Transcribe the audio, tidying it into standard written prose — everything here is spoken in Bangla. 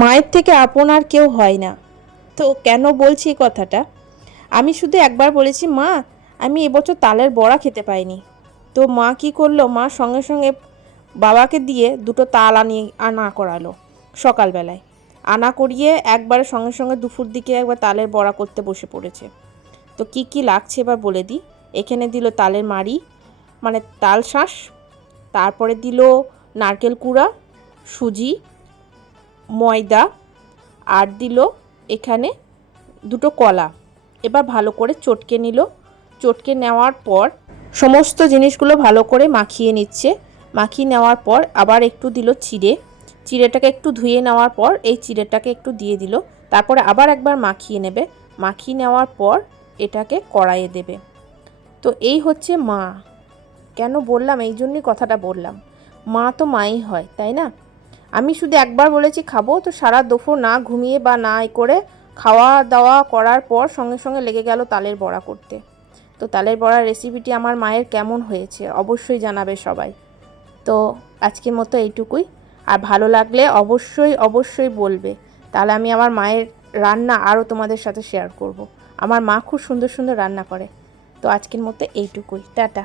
মায়ের থেকে আপন আর কেউ হয় না। তো কেন বলছি এই কথাটা, আমি শুধু একবার বলেছি, মা আমি এবছর তালের বড়া খেতে পাইনি। তো মা কি করলো, মা সঙ্গে সঙ্গে বাবাকে দিয়ে দুটো তাল আনা করালো সকালবেলায়। আনা করিয়ে একবারে সঙ্গে সঙ্গে দুপুর দিকে একবার তালের বড়া করতে বসে পড়েছে। তো কি কি লাগছে এবার বলে দিই। এখানে দিল তালের মাড়ি, মানে তাল শাঁস, তারপরে দিল নারকেল কুড়া, সুজি, ময়দা, আর দিল এখানে দুটো কলা। এবার ভালো করে চটকে নিল। চটকে নেওয়ার পর সমস্ত জিনিসগুলো ভালো করে মাখিয়ে নিচ্ছে। মাখিয়ে নেওয়ার পর আবার একটু দিল চিড়ে। চিড়েটাকে একটু ধুয়ে নেওয়ার পর এই চিড়েটাকে একটু দিয়ে দিল। তারপরে আবার একবার মাখিয়ে নেবে। মাখিয়ে নেওয়ার পর এটাকে কড়াইয়ে দেবে। তো এই হচ্ছে মা। কেন বললাম, এই জন্যই কথাটা বললাম, মা তো মাই হয়, তাই না? আমি শুধু একবার বলেছি খাবো, তো সারা দুপুর না ঘুমিয়ে বা না করে খাওয়া দাওয়া করার পর সঙ্গে সঙ্গে লেগে গেল তালের বড়া করতে। তো তালের বড়ার রেসিপিটি আমার মায়ের কেমন হয়েছে অবশ্যই জানাবে সবাই। তো আজকের মতো এইটুকুই। আর ভালো লাগলে অবশ্যই অবশ্যই বলবে, তাহলে আমি আমার মায়ের রান্না আরও তোমাদের সাথে শেয়ার করব। আমার মা খুব সুন্দর সুন্দর রান্না করে। তো আজকের মতো এইটুকুই, টাটা।